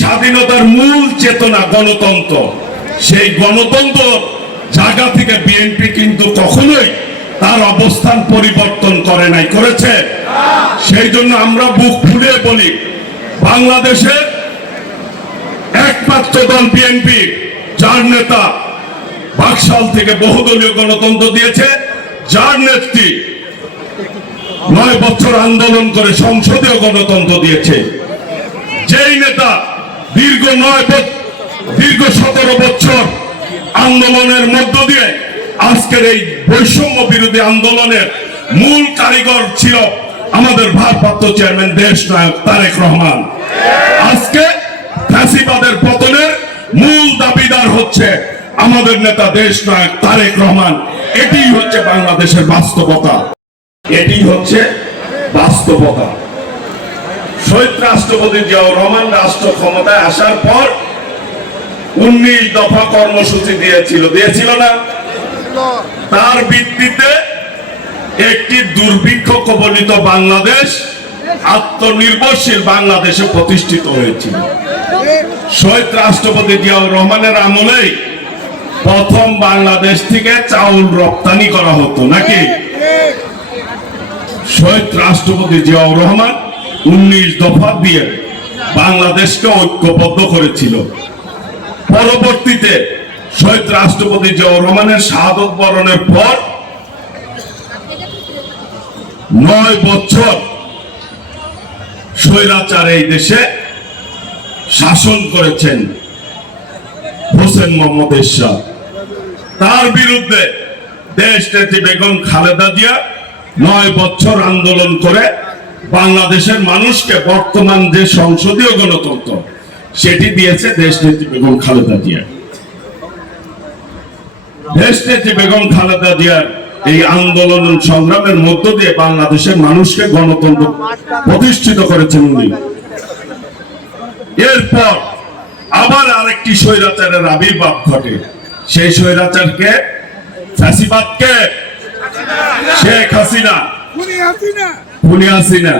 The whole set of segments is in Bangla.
স্বাধীনতার মূল চেতনা গণতন্ত্র। সেই গণতন্ত্র জায়গা থেকে বিএনপি কিন্তু কখনোই তার অবস্থান পরিবর্তন করে নাই, করেছে। সেই জন্য আমরা বুক ফুলে বলি, বাংলাদেশের একমাত্র দল বিএনপি যার নেতা বাকশাল থেকে বহুদলীয় গণতন্ত্র দিয়েছে, যার নেত্রী নয় বছর আন্দোলন করে সংসদীয় গণতন্ত্র দিয়েছে। যেই নেতা দীর্ঘ নয় দীর্ঘ সতেরো বছর আন্দোলনের মধ্য দিয়ে আজকের এই বৈষম্য বিরোধী আন্দোলনের মূল কারিগর ছিল আমাদের ভারপ্রাপ্ত চেয়ারম্যান দেশ নায়ক তারেক রহমান। আজকে ফ্যাসিবাদের পতনের মূল দাবিদার হচ্ছে আমাদের নেতা দেশ নায়ক তারেক রহমান। এটি হচ্ছে বাংলাদেশের বাস্তবতা। এটি হচ্ছে বাস্তবতা। শহীদ রাষ্ট্রপতি জিয়াউর রহমান রাষ্ট্র ক্ষমতায় আসার পর উনিশ দফা কর্মসূচি দিয়েছিল দিয়েছিল না? তার ভিত্তিতে একটি দুর্ভিক্ষ কবলিত বাংলাদেশ আত্মনির্ভরশীল বাংলাদেশে প্রতিষ্ঠিত হয়েছিল। শহীদ রাষ্ট্রপতি জিয়াউর রহমানের আমলেই প্রথম বাংলাদেশ থেকে চাউল রপ্তানি করা হতো, নাকি? শহীদ রাষ্ট্রপতি জিয়াউর রহমান উনিশ দফা দিয়ে বাংলাদেশকে ঐক্যবদ্ধ করেছিল। পরবর্তীতে শহীদ রাষ্ট্রপতি জিয়াউর রহমানের শাহাদত বরণের পর নয় বছর স্বৈরাচার এই দেশে শাসন করেছেন হোসেন মোহাম্মদ এরশাদ। তার বিরুদ্ধে দেশ নেত্রী বেগম খালেদা জিয়া নয় বছর আন্দোলন করে বাংলাদেশের মানুষকে বর্তমান যে সংসদীয় গণতন্ত্র, সেটি দিয়েছে দেশ নেত্রী বেগম খালেদা জিয়া। দেশ নেত্রী বেগম খালেদা জিয়ার এই আন্দোলন সংগ্রামের মধ্য দিয়ে বাংলাদেশের মানুষকে গণতন্ত্র প্রতিষ্ঠিত করেছেন উনি। এরপর আবার আরেকটি স্বৈরাচারের আবির্ভাব ঘটে। সেই স্বৈরাচারকে, ফ্যাসিবাদকে শেখ হাসিনা। খুনি হাসিনা,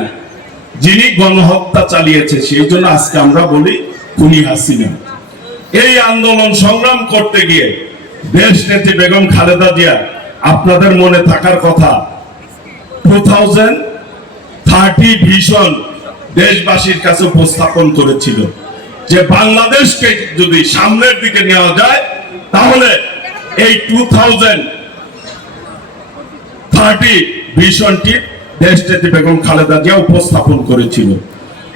যিনি গণহত্যা চালিয়েছে, সেই জন্য আজকে আমরা বলি খুনি হাসিনা। এই আন্দোলন সংগ্রাম করতে গিয়ে দেশ নেত্রী বেগম খালেদা জিয়া, আপনাদের মনে থাকার কথা টু থাউজেন্ড দেশবাসীর কাছে উপস্থাপন করেছিল যে বাংলাদেশকে যদি সামনের দিকে নেওয়া যায়, তাহলে এই টু থাউজেন্ড থার্টি ভিশনটি দেশ বেগম খালেদা জিয়া উপস্থাপন করেছিল।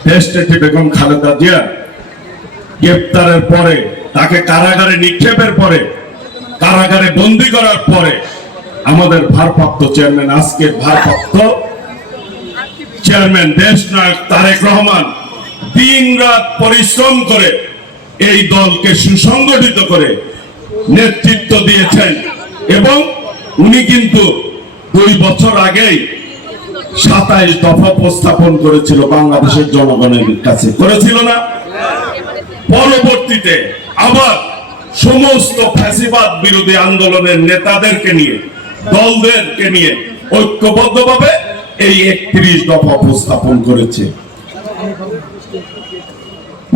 দেশ বেগম খালেদা জিয়া গ্রেপ্তারের পরে, তাকে কারাগারে নিক্ষেপের পরে, কারাগারে বন্দি করার পরে, আমাদের ভারপ্রাপ্ত চেয়ারম্যান আজকে ভারপ্রাপ্ত চেয়ারম্যান দেশ নায়ক তারেক রহমান দিন রাত পরিশ্রম করে এই দলকে সুসংগঠিত করে নেতৃত্ব দিয়েছেন এবং উনি কিন্তু দুই বছর আগেই সাতাইশ দফা উপস্থাপন করেছিল বাংলাদেশের জনগণের কাছে। করেছিল না? পরবর্তীতে আবার সমস্ত ফ্যাসিবাদ বিরোধী আন্দোলনের নেতাদেরকে নিয়ে, দলদেরকে নিয়ে ঐক্যবদ্ধভাবে এই একত্রিশ দফা উপস্থাপন করেছে।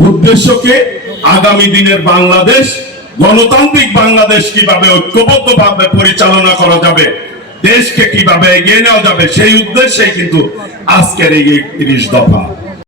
উদ্দেশ্যকে আগামী দিনের বাংলাদেশ, গণতান্ত্রিক বাংলাদেশ কীভাবে ঐক্যবদ্ধভাবে পরিচালনা করা যাবে? দেশকে কীভাবে এগিয়ে নেওয়া যাবে সেই উদ্দেশ্যে কিন্তু আজকের এই একত্রিশ দফা।